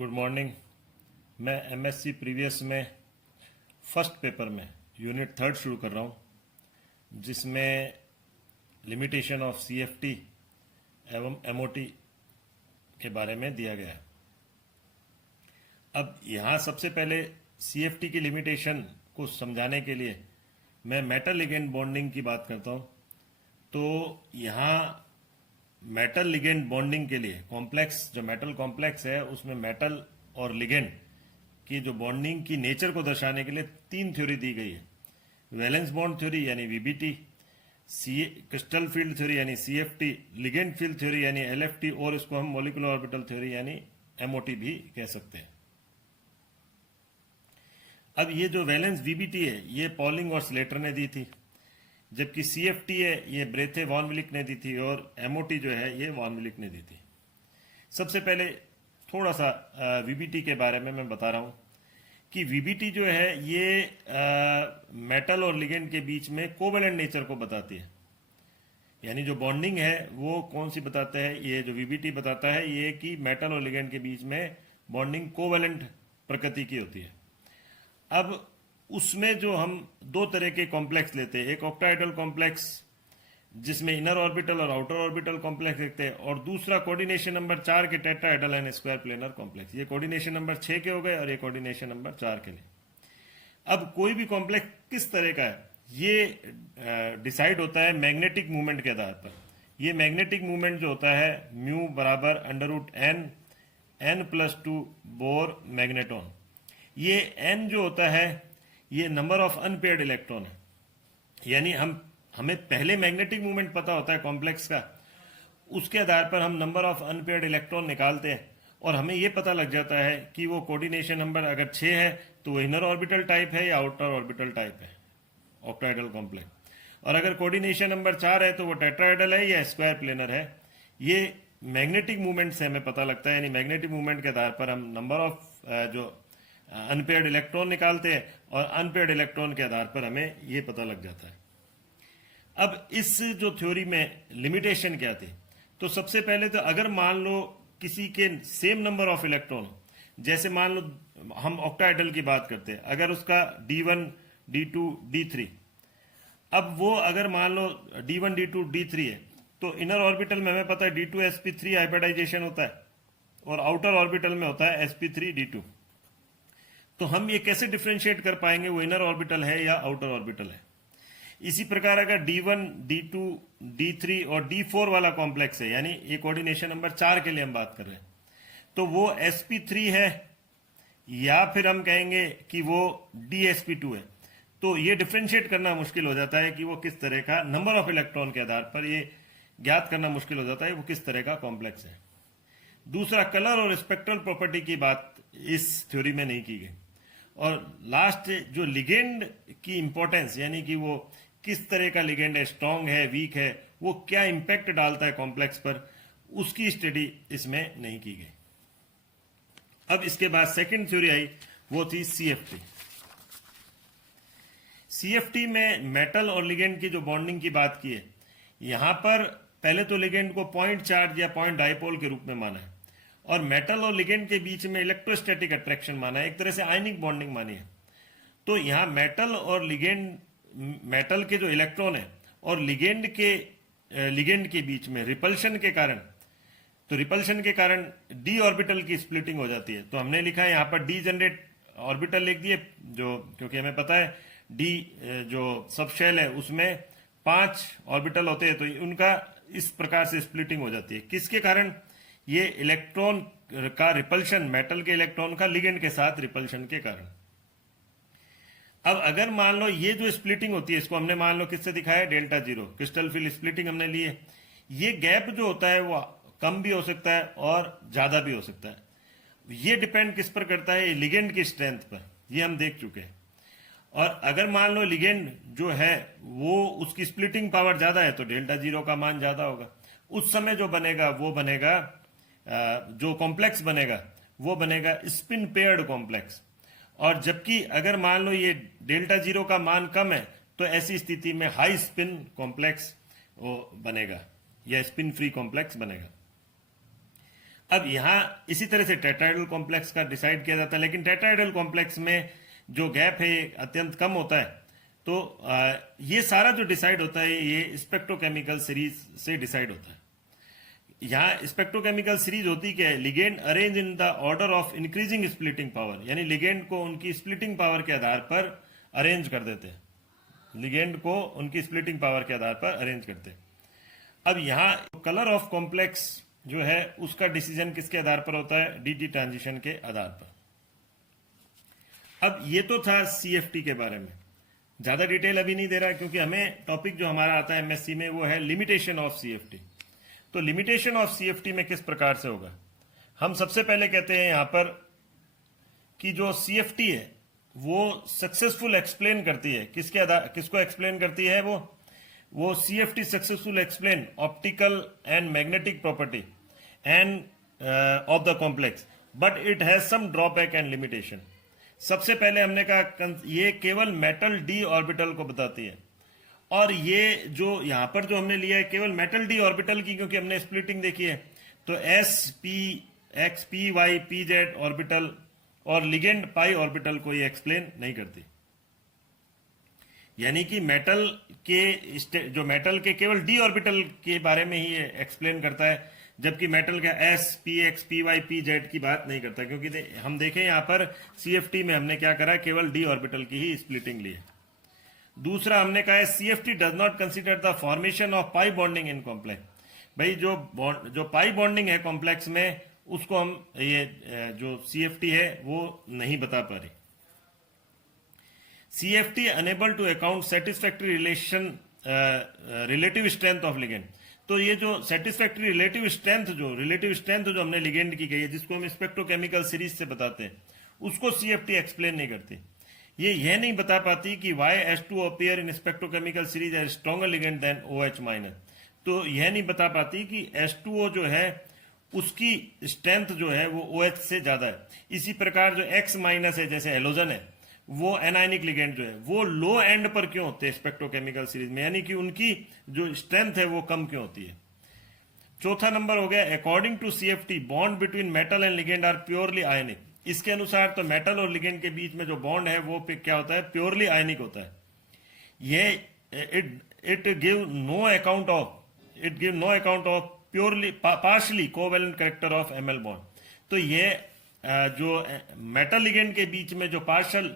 Good morning. मैं MSc previous में first paper में यूनिट थर्ड शुरू कर रहा हूँ, जिसमें लिमिटेशन ऑफ सीएफटी एवं एमओटी के बारे में दिया गया है। अब यहाँ सबसे पहले सीएफटी की लिमिटेशन को समझाने के लिए मैं मेटल लिगेंड बॉन्डिंग की बात करता हूँ। तो यहाँ मेटल लिगेंड बॉन्डिंग के लिए कॉम्प्लेक्स, जो मेटल कॉम्प्लेक्स है उसमें मेटल और लिगेंड की जो बॉन्डिंग की नेचर को दर्शाने के लिए तीन थ्योरी दी गई है। वैलेंस बॉन्ड थ्योरी यानी वीबीटी, क्रिस्टल फील्ड थ्योरी यानी सीएफटी, लिगेंड फील्ड थ्योरी यानी एलएफटी, और इसको हम मॉलिक्यूलर ऑर्बिटल थ्योरी यानी एमओटी भी कह सकते हैं। अब ये जो वैलेंस वीबीटी है ये पॉलिंग और स्लेटर ने दी थी, जबकि सीएफटी है ये ब्रेथे वॉन विलिक ने दी थी, और एमओटी जो है ये वॉन विलिक ने दी थी। सबसे पहले थोड़ा सा वीबीटी के बारे में मैं बता रहा हूँ कि वीबीटी जो है ये मेटल और लिगेंड के बीच में कोवेलेंट नेचर को बताती है। यानी जो बॉन्डिंग है वो कौन सी बताता है, ये जो वीबीटी बताता है ये कि मेटल और लिगेंड के बीच में बॉन्डिंग कोवेलेंट प्रकृति की होती है। अब उसमें जो हम दो तरह के कॉम्प्लेक्स लेते हैं, एक ऑक्टाहेड्रल कॉम्प्लेक्स जिसमें इनर ऑर्बिटल और आउटर ऑर्बिटल कॉम्प्लेक्स देखते हैं, और दूसरा कोऑर्डिनेशन नंबर 4 के tetrahedral and square planar complex. ये कोऑर्डिनेशन नंबर 6 के हो गए और ये कोऑर्डिनेशन नंबर 4 के लिए। अब कोई भी कॉम्प्लेक्स किस तरह का है ये डिसाइड होता है मैग्नेटिक मूवमेंट के आधार पर। ये मैग्नेटिक मूवमेंट जो होता है म्यू बराबर √n+2 बोर मैग्नेटॉन। ये n जो होता है ये नंबर ऑफ अनपेयर्ड इलेक्ट्रॉन है। यानी हमें पहले मैग्नेटिक मूवमेंट पता होता है कॉम्प्लेक्स का, उसके आधार पर हम नंबर ऑफ अनपेयर्ड इलेक्ट्रॉन निकालते हैं और हमें यह पता लग जाता है कि वो कोऑर्डिनेशन नंबर अगर 6 है तो वो इनर ऑर्बिटल टाइप है या आउटर ऑर्बिटल टाइप है, ऑक्टाहेड्रल कॉम्प्लेक्स। और अगर कोऑर्डिनेशन नंबर 4 है तो वो टेट्राहेड्रल है या स्क्वायर प्लेनर है। ये मैग्नेटिक मूवमेंट से हमें पता लगता है। यानी मैग्नेटिक मूवमेंट के आधार पर हम नंबर ऑफ जो अनपेयर्ड इलेक्ट्रॉन निकालते हैं और अनपेयर्ड इलेक्ट्रॉन के आधार पर हमें यह पता लग जाता है। अब इस जो थ्योरी में लिमिटेशन क्या थी, तो सबसे पहले तो अगर मान लो किसी के सेम नंबर ऑफ इलेक्ट्रॉन, जैसे मान लो हम ऑक्टाहेड्रल की बात करते हैं, अगर उसका D1 D2 D3, अब वो अगर मान लो D1 D2 D3 है तो इनर ऑर्बिटल में हमें पता है D2sp3 हाइब्रिडाइजेशन होता है और आउटर ऑर्बिटल में होता है sp3 D2। तो हम ये कैसे डिफ्रेंशिएट कर पाएंगे वो इनर ऑर्बिटल है या आउटर ऑर्बिटल है। इसी प्रकार अगर D1 D2 D3 और D4 वाला कॉम्प्लेक्स है, यानी ये कोऑर्डिनेशन नंबर 4 के लिए हम बात कर रहे हैं, तो वो sp3 है या फिर हम कहेंगे कि वो dsp2 है। तो ये डिफ्रेंशिएट करना मुश्किल हो जाता है कि वो किस तरह का, नंबर ऑफ इलेक्ट्रॉन के आधार पर ये ज्ञात करना मुश्किल हो जाता है वो किस तरह का कॉम्प्लेक्स है। दूसरा, कलर और स्पेक्ट्रल प्रॉपर्टी की बात इस थ्योरी में नहीं की गई। और लास्ट जो लिगेंड की इंपॉर्टेंस, यानी कि वो किस तरह का लिगेंड है, स्ट्रांग है, वीक है, वो क्या इंपैक्ट डालता है कॉम्प्लेक्स पर, उसकी स्टडी इसमें नहीं की गई। अब इसके बाद सेकंड थ्योरी आई, वो थी सीएफटी। सीएफटी में मेटल और लिगेंड की जो बॉन्डिंग की बात की है, यहां पर पहले तो लिगेंड को पॉइंट चार्ज या पॉइंट डाइपोल के रूप में माना है और मेटल और लिगेंड के बीच में इलेक्ट्रोस्टैटिक अट्रैक्शन माना है, एक तरह से आयनिक बॉन्डिंग मानी है। तो यहां मेटल और लिगेंड, मेटल के जो इलेक्ट्रॉन है और लिगेंड के बीच में रिपल्शन के कारण, तो रिपल्शन के कारण डी ऑर्बिटल की स्प्लिटिंग हो जाती है। तो हमने लिखा है यहां पर डी जनरेट ऑर्बिटल लिख दिए, जो क्योंकि हमें पता है डी जो सब शेल है उसमें 5 ऑर्बिटल होते हैं, तो उनका इस प्रकार से स्प्लिटिंग हो जाती है। किसके कारण? ये इलेक्ट्रॉन का रिपल्शन, मेटल के इलेक्ट्रॉन का लिगेंड के साथ रिपल्शन के कारण। अब अगर मान लो ये जो स्प्लिटिंग होती है, इसको हमने मान लो किससे दिखाया, ΔO, क्रिस्टल फील्ड स्प्लिटिंग हमने ली है। ये गैप जो होता है वो कम भी हो सकता है और ज्यादा भी हो सकता है। ये डिपेंड किस पर करता है, लिगेंड की स्ट्रेंथ पर, ये हम देख चुके हैं। और अगर मान लो लिगेंड जो है वो उसकी स्प्लिटिंग पावर ज्यादा है तो ΔO का मान ज्यादा होगा। उस समय जो बनेगा वो बनेगा, जो कॉम्प्लेक्स बनेगा वो बनेगा स्पिन पेयर्ड कॉम्प्लेक्स। और जबकि अगर मान लो ये ΔO का मान कम है तो ऐसी स्थिति में हाई स्पिन कॉम्प्लेक्स बनेगा या स्पिन फ्री कॉम्प्लेक्स बनेगा। अब यहाँ इसी तरह से टेट्राहेड्रल कॉम्प्लेक्स का डिसाइड किया जाता है, लेकिन टेट्राहेड्रल कॉम्प्लेक्स में जो गैप है ये अत्यंत कम होता है। तो ये सारा जो डिसाइड होता है ये स्पेक्ट्रोकेमिकल सीरीज से डिसाइड होता है। यहाँ स्पेक्ट्रोकेमिकल सीरीज होती क्या है, ligand arrange in the order of increasing splitting power, यानी लिगेंड को उनकी स्प्लिटिंग पावर के आधार पर अरेंज कर देते हैं, लिगेंड को उनकी स्प्लिटिंग पावर के आधार पर अरेंज करते हैं। अब यहाँ कलर ऑफ कॉम्प्लेक्स जो है उसका डिसीजन किसके आधार पर होता है, डी ट्रांजिशन के आधार पर। अब ये तो था सीएफटी के बारे में, ज्यादा डिटेल अभी नहीं दे रहा क्योंकि हमें टॉपिक जो हमारा आता है एमएससी में वो है लिमिटेशन ऑफ सीएफटी। तो लिमिटेशन ऑफ सीएफटी में किस प्रकार से होगा, हम सबसे पहले कहते हैं यहां पर कि जो सीएफटी है वो सक्सेसफुल एक्सप्लेन करती है, किसको एक्सप्लेन करती है, वो CFT successful explain optical and magnetic property and of the complex, but it has some drawback and limitation. सबसे पहले हमने कहा ये केवल मेटल डी ऑर्बिटल को बताती है, और ये जो यहां पर जो हमने लिया है केवल मेटल डी ऑर्बिटल की, क्योंकि हमने स्प्लिटिंग देखी है। तो s p x p y p z orbital और लिगेंड पाई ऑर्बिटल को ये एक्सप्लेन नहीं करती, यानी कि मेटल के केवल डी ऑर्बिटल के बारे में ही ये एक्सप्लेन करता है, जबकि मेटल का s p x p y p z की बात नहीं करता। क्योंकि हम देखें यहां पर सीएफटी में हमने क्या करा, केवल डी ऑर्बिटल की ही स्प्लिटिंग ली है। दूसरा हमने कहा है CFT does not consider the formation of pi bonding in complex. भाई जो पाई बॉन्डिंग है कॉम्प्लेक्स में उसको हम ये जो सीएफटी है वो नहीं बता पा रही। CFT unable to account satisfactory relative strength of ligand. तो ये जो सेटिस्फैक्ट्री रिलेटिव स्ट्रेंथ जो हमने लिगेंड की गई है, जिसको हम स्पेक्ट्रोकेमिकल सीरीज से बताते हैं, उसको सीएफटी एक्सप्लेन नहीं करती। ये नहीं बता पाती कि why H2O appear in spectrochemical series as stronger ligand than OH minus. तो यह नहीं बता पाती कि H2O जो है उसकी स्ट्रेंथ जो है वो OH से ज्यादा है। इसी प्रकार जो X माइनस है, जैसे हेलोजन है, वो एनायनिक लिगेंड जो है वो लो एंड पर क्यों होते हैं स्पेक्ट्रोकेमिकल सीरीज में, यानी कि उनकी जो स्ट्रेंथ है वो कम क्यों होती है। चौथा नंबर हो गया, according to CFT bond between metal and ligand are purely ionic. इसके अनुसार तो मेटल और लिगेंड के बीच में जो बॉन्ड है वो क्या होता है, प्योरली आयनिक होता है। ये it give no account of purely partially covalent character of ML bond. तो ये जो मेटल लिगेंड के बीच में जो पार्शल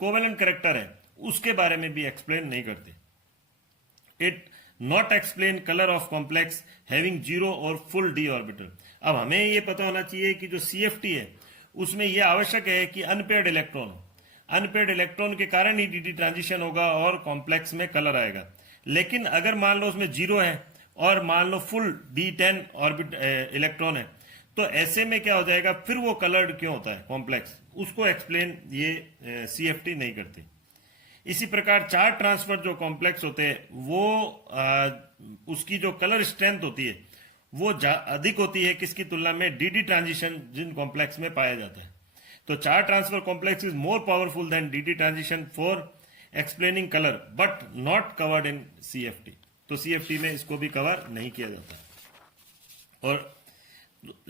कोवेलेंट कैरेक्टर है उसके बारे में भी एक्सप्लेन नहीं करते। It not explain colour of complex having zero और फुल डी ऑर्बिटल। अब हमें ये पता होना चाहिए कि जो सीएफटी है उसमें यह आवश्यक है कि अनपेयर्ड इलेक्ट्रॉन के कारण ही डी ट्रांजिशन होगा और कॉम्प्लेक्स में कलर आएगा। लेकिन अगर मान लो उसमें जीरो है और मान लो फुल D10 ऑर्बिट इलेक्ट्रॉन है, तो ऐसे में क्या हो जाएगा, फिर वो कलर्ड क्यों होता है कॉम्प्लेक्स, उसको एक्सप्लेन ये सीएफटी नहीं करती। इसी प्रकार चार्ज ट्रांसफर जो कॉम्प्लेक्स होते हैं वो उसकी जो कलर स्ट्रेंथ होती है वो अधिक होती है किसकी तुलना में, डीडी ट्रांजिशन जिन कॉम्प्लेक्स में पाया जाता है। तो charge transfer complex is more powerful than DD transition for explaining colour but not covered in CFT. तो सीएफटी में इसको भी कवर नहीं किया जाता। और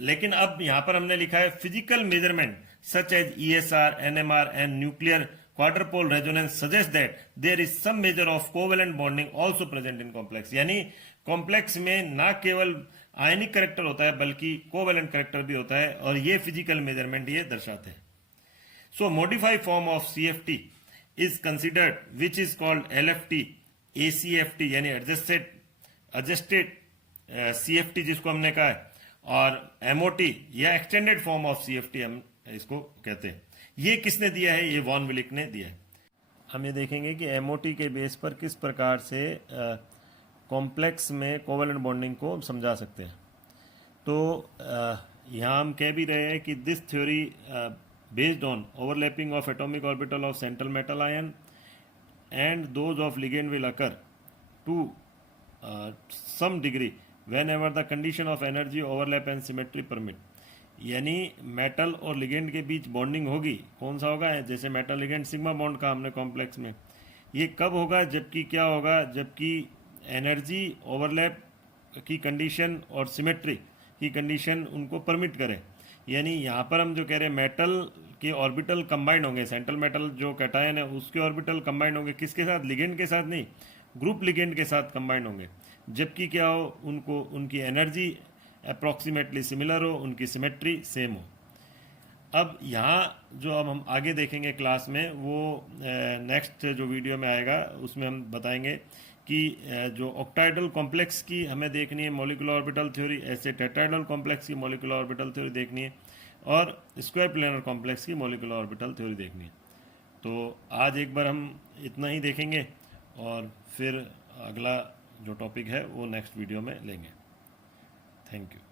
लेकिन अब यहां पर हमने लिखा है physical measurement such as ESR, NMR and nuclear quadrupole resonance suggest that there is some measure of covalent bonding also present in complex. यानी कॉम्प्लेक्स में ना केवल आयनिक करेक्टर होता है बल्कि कोवेलेंट करेक्टर भी होता है, और ये फिजिकल मेजरमेंट ये दर्शाते हैं। So modified form of CFT is considered which is called LFT, ACFT यानी एडजस्टेड CFT जिसको हमने कहा है, और MOT या एक्सटेंडेड फॉर्म ऑफ CFT हम इसको कहते हैं। ये किसने दिया है, ये वॉन विलिक ने दिया है। हम ये देखेंगे कि MOT के बेस पर किस प्रकार से कॉम्प्लेक्स में कोवेलेंट बॉन्डिंग को समझा सकते हैं। तो यहाँ हम कह भी रहे हैं कि this theory based on overlapping of atomic orbital of central metal ion and those of ligand will occur to some degree whenever the condition of energy overlap and symmetry permit। यानी मेटल और ligand के बीच bonding होगी, कौन सा होगा, जैसे metal ligand sigma bond का हमने कॉम्प्लेक्स में, ये कब होगा, जबकि क्या होगा, जबकि एनर्जी ओवरलैप की कंडीशन और सिमेट्री की कंडीशन उनको परमिट करे। यानी यहाँ पर हम जो कह रहे हैं मेटल के ऑर्बिटल कंबाइंड होंगे, सेंट्रल मेटल जो कैटायन है उसके ऑर्बिटल कंबाइंड होंगे, किसके साथ? लिगेंड के साथ नहीं, ग्रुप लिगेंड के साथ कंबाइंड होंगे। जबकि क्या हो, उनको उनकी एनर्जी अप्रॉक्सीमेटली सिमिलर हो, उनकी सिमेट्री सेम हो। अब यहाँ जो अब हम आगे देखेंगे क्लास में, वो नेक्स्ट जो वीडियो में आएगा उसमें हम बताएंगे कि जो ऑक्टाइडल कॉम्प्लेक्स की हमें देखनी है मॉलिक्यूलर ऑर्बिटल थ्योरी, ऐसे टेट्राइडल कॉम्प्लेक्स की मॉलिक्यूलर ऑर्बिटल थ्योरी देखनी है, और स्क्वायर प्लेनर कॉम्प्लेक्स की मॉलिक्यूलर ऑर्बिटल थ्योरी देखनी है। तो आज एक बार हम इतना ही देखेंगे और फिर अगला जो टॉपिक है वो नेक्स्ट वीडियो में लेंगे। Thank you.